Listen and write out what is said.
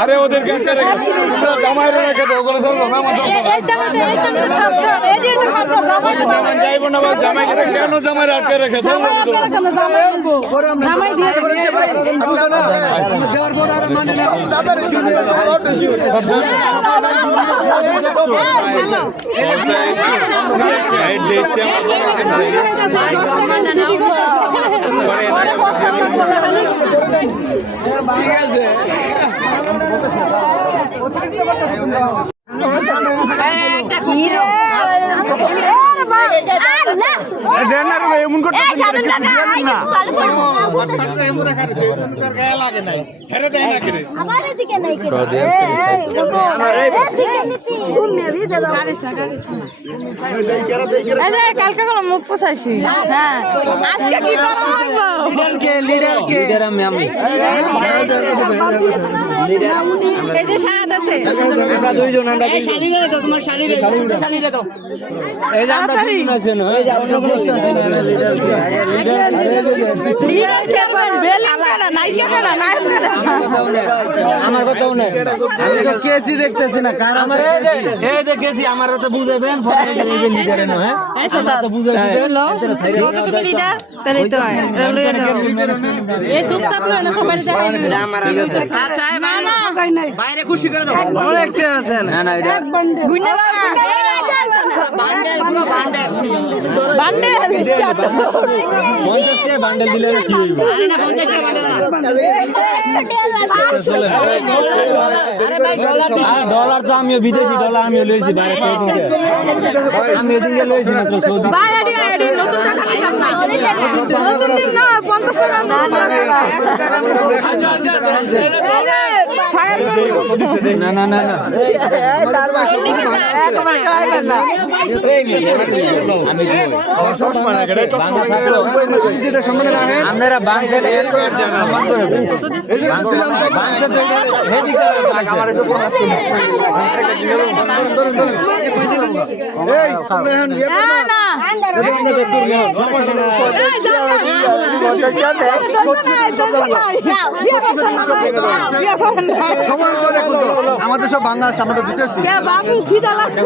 আরে ওদের কাছে জামাই রেখে দাও ওগুলো সব যাইব না জামাই কেন জামাই আটকে রেখে দাও জামাই দিয়ে দেওয়ার পর আর মানে না ঠিক আছে এমন করতে কালকে মুখ পোষাইছি আজকে কি করা এই যে শাহাদাতে আমরা দুইজন আমরা শালিরে দাও তোমার শালিরে দাও এই যে আমরা দুইজন আছেন এই যে আমরা বসতে আছেন লিডার লিডার চেয়ারম্যান বেলাঙ্গারা নাইকে খাড়া আমার কথাও নাই আমি তো কেসি দেখতেছি না কার আমার এই যে গেছি আমারও তো বুঝাবেন ফটো এই যে লিডারে না হ্যাঁ সেটা তো বুঝাবেন বলছো তুমি লিডার তাহলে তো এই চুপচাপ না সবাই দেখাই এটা আমার আচ্ছা বাইরে খুশি করে দাও অনেকটা আছেন না না এটা বুইনা বান্ডেল 50 টাকা বান্ডেল দিলে কি হইব আরে না 50 টাকা আরে ভাই ডলার তো আমিও বিদেশি ডলার আমিও লইছি বাইরে থেকে আমি এদিকে লইছি না তো সৌদি ভাই এডি নতুন টাকা নিতাম না নতুন দিন না 50 টাকা না না না না না আপনারা বাংলাদেশ আমাদের সব বাংলা আছে আমরা তো দিতেছি বাবু খিদা লাগছে